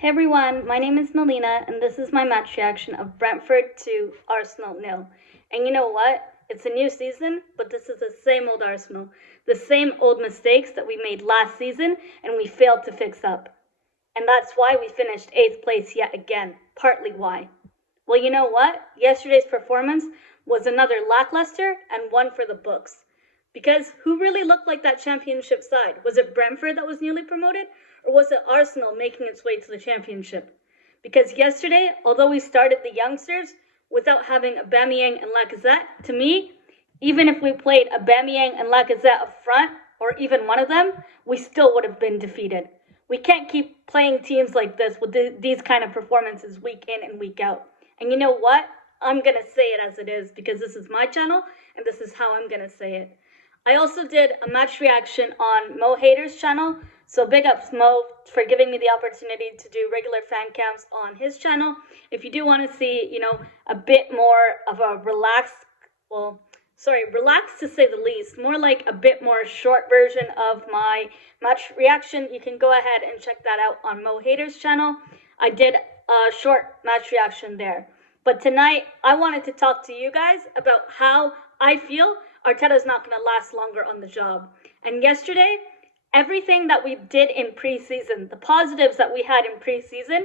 Hey everyone, my name is Melina, and this is my match reaction of Brentford to Arsenal 0. And you know what? It's a new season, but this is the same old Arsenal. The same old mistakes that we made last season and we failed to fix up. And that's why we finished 8th place yet again, partly why. Well, you know what? Yesterday's performance was another lackluster and one for the books. Because who really looked like that championship side? Was it Brentford that was newly promoted? Or was it Arsenal making its way to the championship? Because yesterday, although we started the youngsters without having Aubameyang and Lacazette, to me, even if we played Aubameyang and Lacazette up front, or even one of them, we still would have been defeated. We can't keep playing teams like this with these kind of performances week in and week out. And you know what? I'm going to say it as it is because this is my channel and this is how I'm going to say it. I also did a match reaction on Mo Hater's channel, so big ups Mo for giving me the opportunity to do regular fan cams on his channel. If you do want to see, a bit more of a relaxed to say the least, more like a bit more short version of my match reaction, you can go ahead and check that out on Mo Hater's channel. I did a short match reaction there. But tonight, I wanted to talk to you guys about how I feel Arteta's not going to last longer on the job. And yesterday, everything that we did in preseason, the positives that we had in preseason,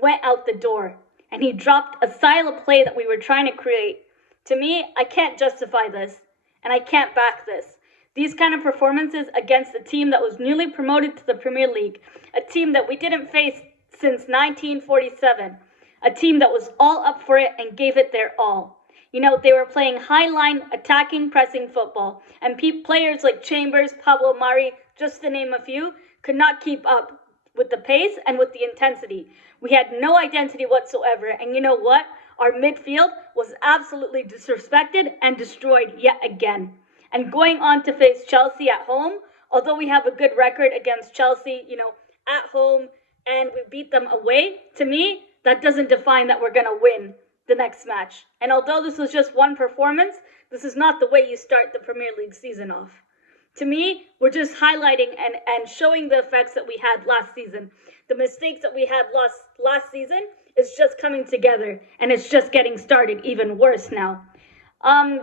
went out the door. And he dropped a style of play that we were trying to create. To me, I can't justify this, and I can't back this. These kind of performances against a team that was newly promoted to the Premier League, a team that we didn't face since 1947, a team that was all up for it and gave it their all. They were playing high-line, attacking, pressing football, and players like Chambers, Pablo Mari, just to name a few, could not keep up with the pace and with the intensity. We had no identity whatsoever, and you know what? Our midfield was absolutely disrespected and destroyed yet again. And going on to face Chelsea at home, although we have a good record against Chelsea, at home, and we beat them away, to me, that doesn't define that we're going to win the next match. And although this was just one performance, this is not the way you start the Premier League season off. To me, we're just highlighting and showing the effects that we had last season. The mistakes that we had last season is just coming together, and it's just getting started even worse now.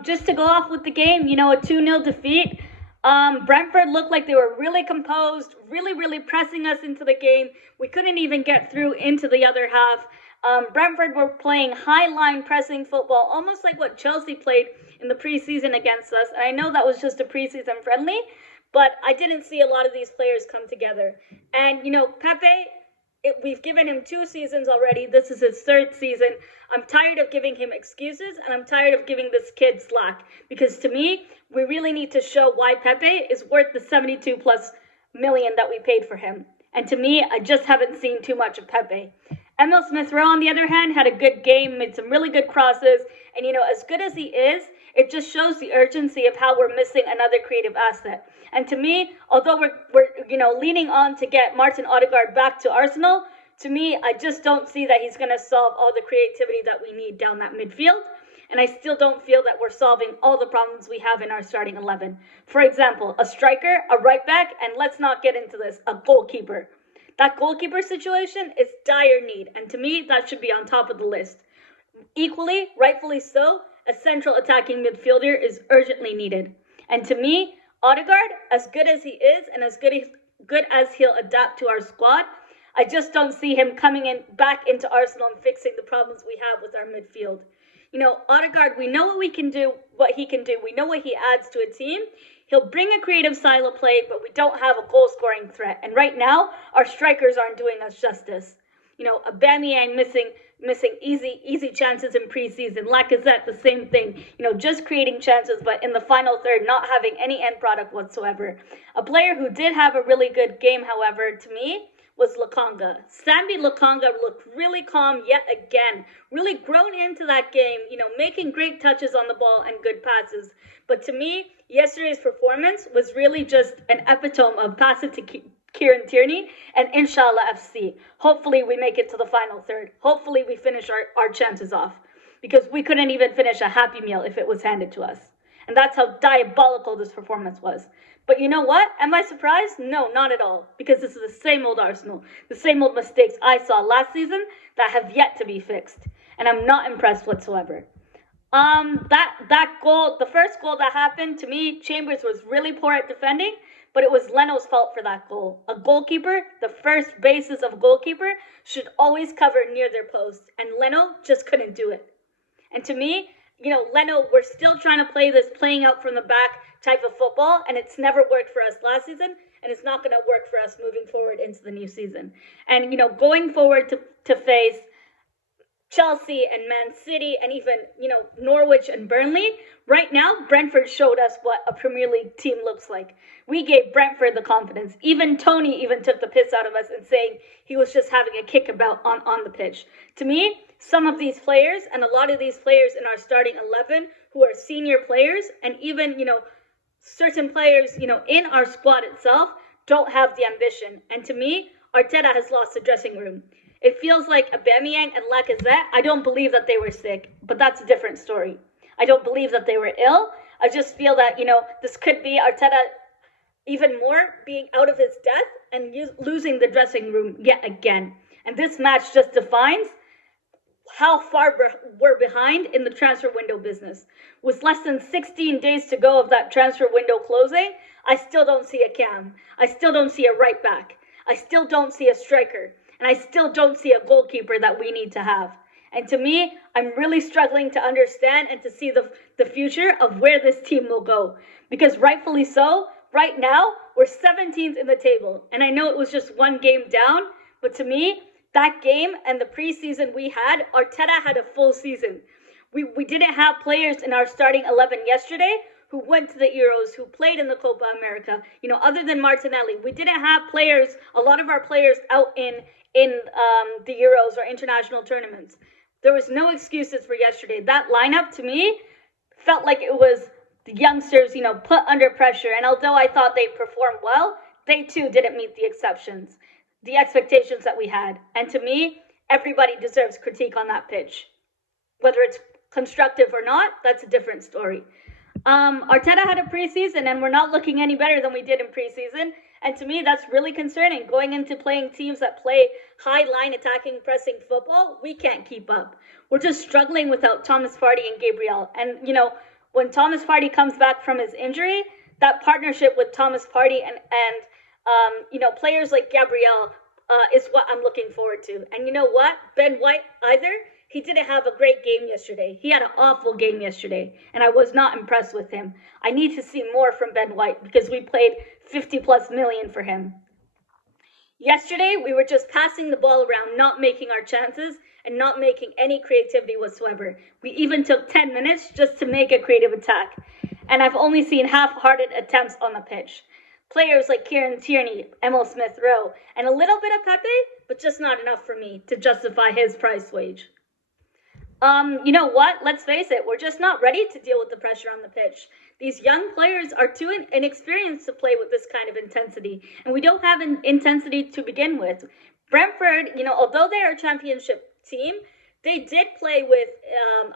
Just to go off with the game, a 2-0 defeat. Brentford looked like they were really composed, really pressing us into the game. We couldn't even get through into the other half. Brentford were playing high-line pressing football, almost like what Chelsea played in the preseason against us. And I know that was just a preseason friendly, but I didn't see a lot of these players come together. And, Pepe, we've given him 2 seasons already. This is his 3rd season. I'm tired of giving him excuses, and I'm tired of giving this kid slack. Because to me, we really need to show why Pepe is worth the 72+ million that we paid for him. And to me, I just haven't seen too much of Pepe. Emil Smith-Rowe, on the other hand, had a good game, made some really good crosses. And, as good as he is, it just shows the urgency of how we're missing another creative asset. And to me, although we're leaning on to get Martin Odegaard back to Arsenal, to me, I just don't see that he's going to solve all the creativity that we need down that midfield. And I still don't feel that we're solving all the problems we have in our starting 11. For example, a striker, a right back, and let's not get into this, a goalkeeper. That goalkeeper situation is dire need, and to me, that should be on top of the list. Equally, rightfully so, a central attacking midfielder is urgently needed. And to me, Odegaard, as good as he is and as good as he'll adapt to our squad, I just don't see him coming back into Arsenal and fixing the problems we have with our midfield. Odegaard, we know what he can do. We know what he adds to a team. He'll bring a creative style of play, but we don't have a goal-scoring threat. And right now, our strikers aren't doing us justice. Aubameyang missing easy chances in preseason. Lacazette, the same thing. Just creating chances, but in the final third, not having any end product whatsoever. A player who did have a really good game, however, to me, was Lokonga. Sambi Lokonga looked really calm yet again. Really grown into that game, making great touches on the ball and good passes. But to me, yesterday's performance was really just an epitome of pass it to Kieran Tierney and Inshallah FC. Hopefully we make it to the final third. Hopefully we finish our chances off. Because we couldn't even finish a Happy Meal if it was handed to us. And that's how diabolical this performance was. But you know what? Am I surprised? No, not at all. Because this is the same old Arsenal. The same old mistakes I saw last season that have yet to be fixed. And I'm not impressed whatsoever. That goal, the first goal that happened, to me, Chambers was really poor at defending, but it was Leno's fault for that goal. A goalkeeper, the first basis of a goalkeeper, should always cover near their post, and Leno just couldn't do it. And to me, Leno, we're still trying to play this playing out from the back type of football, and it's never worked for us last season, and it's not going to work for us moving forward into the new season. And, going forward to face Chelsea and Man City and even, Norwich and Burnley, right now, Brentford showed us what a Premier League team looks like. We gave Brentford the confidence. Even Tony even took the piss out of us and saying he was just having a kickabout on the pitch. To me, some of these players and a lot of these players in our starting 11 who are senior players and even, certain players, in our squad itself don't have the ambition. And to me, Arteta has lost the dressing room. It feels like Aubameyang and Lacazette, I don't believe that they were sick, but that's a different story. I don't believe that they were ill. I just feel that, this could be Arteta even more being out of his depth and losing the dressing room yet again. And this match just defines how far we're behind in the transfer window business. With less than 16 days to go of that transfer window closing, I still don't see a cam. I still don't see a right back. I still don't see a striker. And I still don't see a goalkeeper that we need to have. And to me, I'm really struggling to understand and to see the future of where this team will go. Because rightfully so, right now, we're 17th in the table. And I know it was just one game down, but to me, that game and the preseason we had, Arteta had a full season. We didn't have players in our starting 11 yesterday who went to the Euros, who played in the Copa America. Other than Martinelli, we didn't have players, a lot of our players out in the Euros or international tournaments. There was no excuses for yesterday. That lineup, to me, felt like it was the youngsters, put under pressure. And although I thought they performed well, they too didn't meet the expectations that we had. And to me, everybody deserves critique on that pitch. Whether it's constructive or not, that's a different story. Arteta had a preseason, and we're not looking any better than we did in preseason. And to me, that's really concerning. Going into playing teams that play high-line attacking, pressing football, we can't keep up. We're just struggling without Thomas Partey and Gabriel. And, when Thomas Partey comes back from his injury, that partnership with Thomas Partey and players like Gabriel is what I'm looking forward to. And you know what? Ben White, he didn't have a great game yesterday. He had an awful game yesterday, and I was not impressed with him. I need to see more from Ben White because we paid 50+ million for him. Yesterday, we were just passing the ball around, not making our chances, and not making any creativity whatsoever. We even took 10 minutes just to make a creative attack, and I've only seen half-hearted attempts on the pitch. Players like Kieran Tierney, Emil Smith-Rowe, and a little bit of Pepe, but just not enough for me to justify his price wage. You know what? Let's face it, we're just not ready to deal with the pressure on the pitch. These young players are too inexperienced to play with this kind of intensity, and we don't have an intensity to begin with. Brentford, although they are a championship team, they did play with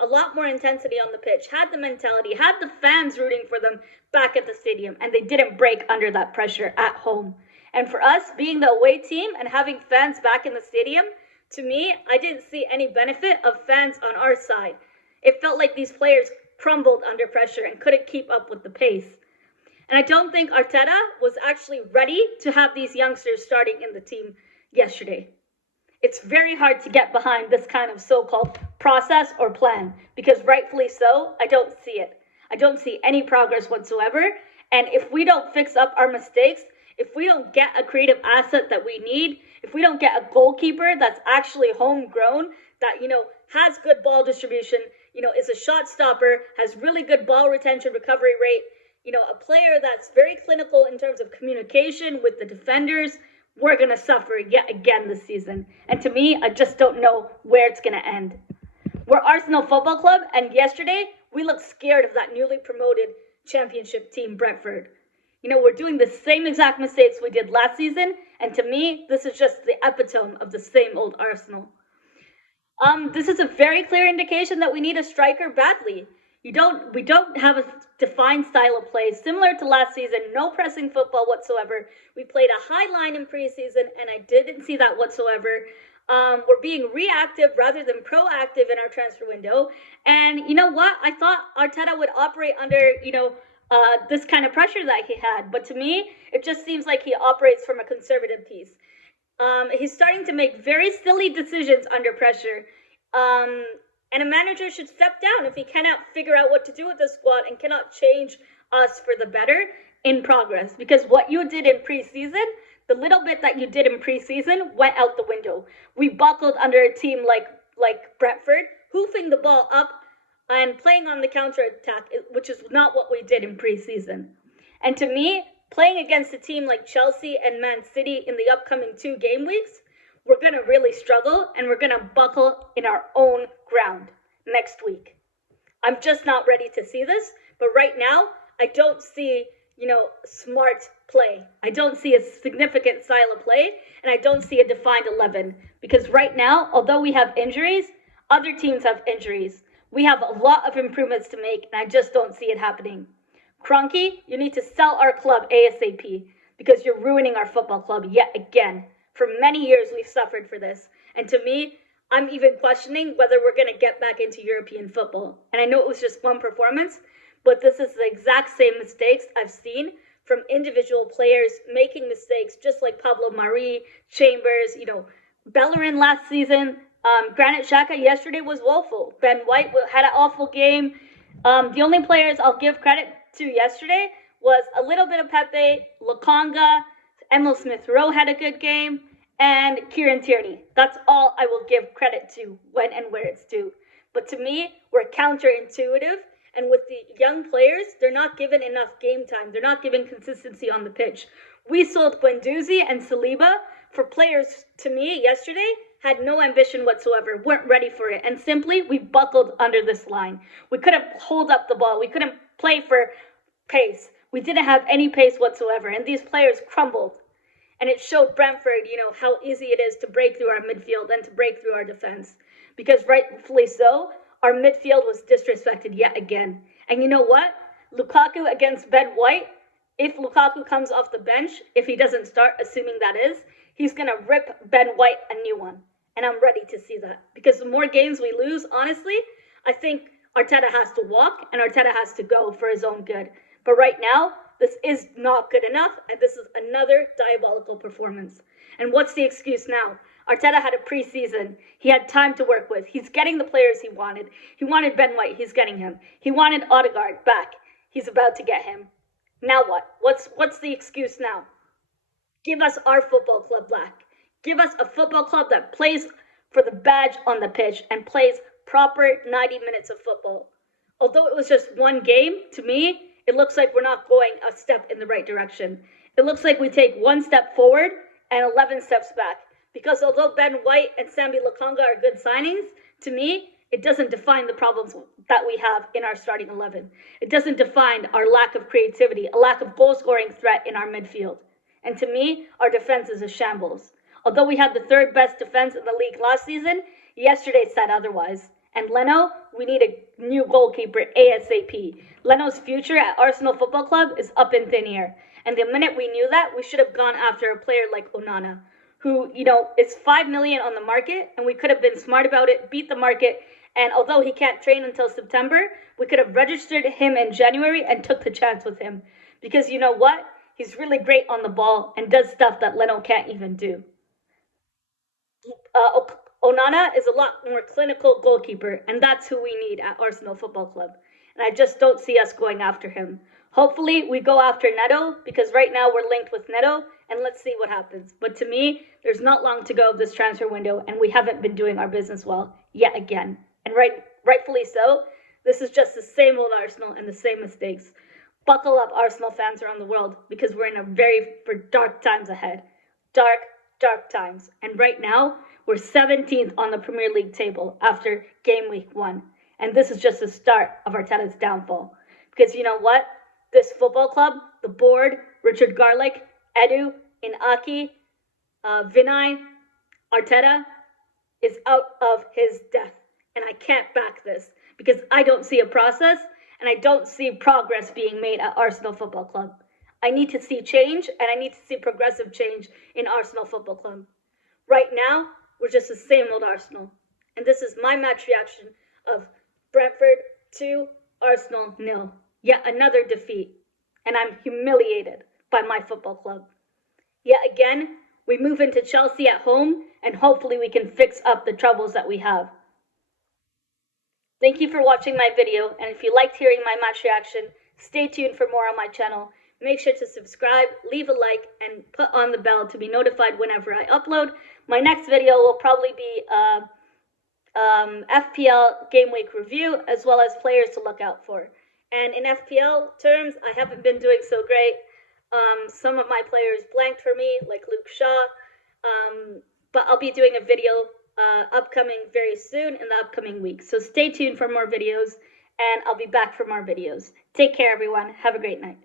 a lot more intensity on the pitch, had the mentality, had the fans rooting for them back at the stadium, and they didn't break under that pressure at home. And for us, being the away team and having fans back in the stadium, to me, I didn't see any benefit of fans on our side. It felt like these players crumbled under pressure and couldn't keep up with the pace. And I don't think Arteta was actually ready to have these youngsters starting in the team yesterday. It's very hard to get behind this kind of so-called process or plan because rightfully so, I don't see it. I don't see any progress whatsoever. And if we don't fix up our mistakes, if we don't get a creative asset that we need, if we don't get a goalkeeper that's actually homegrown, that, has good ball distribution, is a shot stopper, has really good ball retention, recovery rate, a player that's very clinical in terms of communication with the defenders, we're going to suffer yet again this season. And to me, I just don't know where it's going to end. We're Arsenal Football Club, and yesterday, we looked scared of that newly promoted championship team, Brentford. We're doing the same exact mistakes we did last season, and to me, this is just the epitome of the same old Arsenal. This is a very clear indication that we need a striker badly. We don't have a defined style of play similar to last season. No pressing football whatsoever. We played a high line in preseason, and I didn't see that whatsoever. We're being reactive rather than proactive in our transfer window. And you know what? I thought Arteta would operate under, this kind of pressure that he had. But to me, it just seems like he operates from a conservative piece. He's starting to make very silly decisions under pressure. And a manager should step down if he cannot figure out what to do with the squad and cannot change us for the better in progress. Because what you did in preseason, the little bit that you did in preseason went out the window. We buckled under a team like Brentford, hoofing the ball up and playing on the counter-attack, which is not what we did in preseason. And to me, playing against a team like Chelsea and Man City in the upcoming 2 game weeks, we're going to really struggle, and we're going to buckle in our own ground next week. I'm just not ready to see this, but right now, I don't see, smart play. I don't see a significant style of play, and I don't see a defined 11. Because right now, although we have injuries, other teams have injuries. We have a lot of improvements to make, and I just don't see it happening. Kroenke, you need to sell our club ASAP, because you're ruining our football club yet again. For many years, we've suffered for this. And to me, I'm even questioning whether we're going to get back into European football. And I know it was just one performance, but this is the exact same mistakes I've seen from individual players making mistakes, just like Pablo Mari, Chambers, Bellerin last season. Granit Xhaka yesterday was woeful. Ben White had an awful game. The only players I'll give credit to yesterday was a little bit of Pepe, Lokonga, Emil Smith-Rowe had a good game, and Kieran Tierney. That's all I will give credit to when and where it's due. But to me, we're counterintuitive, and with the young players, they're not given enough game time. They're not given consistency on the pitch. We sold Guendouzi and Saliba for players, to me, yesterday, had no ambition whatsoever, weren't ready for it, and simply, we buckled under this line. We couldn't hold up the ball. We couldn't play for pace. We didn't have any pace whatsoever, and these players crumbled. And it showed Brentford, how easy it is to break through our midfield and to break through our defense. Because rightfully so, our midfield was disrespected yet again. And you know what? Lukaku against Ben White, if Lukaku comes off the bench, if he doesn't start, assuming that is, he's going to rip Ben White a new one. And I'm ready to see that. Because the more games we lose, honestly, I think Arteta has to walk and Arteta has to go for his own good. But right now, this is not good enough, and this is another diabolical performance. And what's the excuse now? Arteta had a preseason. He had time to work with. He's getting the players he wanted. He wanted Ben White. He's getting him. He wanted Odegaard back. He's about to get him. Now what? What's the excuse now? Give us our football club back. Give us a football club that plays for the badge on the pitch and plays proper 90 minutes of football. Although it was just one game, to me, it looks like we're not going a step in the right direction. It looks like we take one step forward and 11 steps back. Because although Ben White and Sambi Lokonga are good signings, to me, it doesn't define the problems that we have in our starting 11. It doesn't define our lack of creativity, a lack of goal-scoring threat in our midfield. And to me, our defense is a shambles. Although we had the 3rd best defense in the league last season, yesterday said otherwise. And Leno, we need a new goalkeeper ASAP. Leno's future at Arsenal Football Club is up in thin air. And the minute we knew that, we should have gone after a player like Onana, who, is $5 million on the market, and we could have been smart about it, beat the market, and although he can't train until September, we could have registered him in January and took the chance with him. Because you know what? He's really great on the ball and does stuff that Leno can't even do. Onana is a lot more clinical goalkeeper, and that's who we need at Arsenal Football Club. And I just don't see us going after him. Hopefully, we go after Neto, because right now we're linked with Neto, and let's see what happens. But to me, there's not long to go of this transfer window, and we haven't been doing our business well yet again. And rightfully so, this is just the same old Arsenal and the same mistakes. Buckle up, Arsenal fans around the world, because we're in for dark times ahead. Dark times. And right now, we're 17th on the Premier League table after game week 1. And this is just the start of Arteta's downfall. Because you know what? This football club, the board, Richard Garlick, Edu, Inaki, Vinay, Arteta, is out of his depth. And I can't back this because I don't see a process and I don't see progress being made at Arsenal Football Club. I need to see change, and I need to see progressive change in Arsenal Football Club. Right now, we're just the same old Arsenal. And this is my match reaction of Brentford 2, Arsenal 0. Yet another defeat. And I'm humiliated by my football club. Yet again, we move into Chelsea at home, and hopefully we can fix up the troubles that we have. Thank you for watching my video, and if you liked hearing my match reaction, stay tuned for more on my channel. Make sure to subscribe, leave a like, and put on the bell to be notified whenever I upload. My next video will probably be FPL game week review, as well as players to look out for. And in FPL terms, I haven't been doing so great. Some of my players blanked for me, like Luke Shaw, but I'll be doing a video upcoming very soon in the upcoming weeks. So stay tuned for more videos, and I'll be back for more videos. Take care, everyone. Have a great night.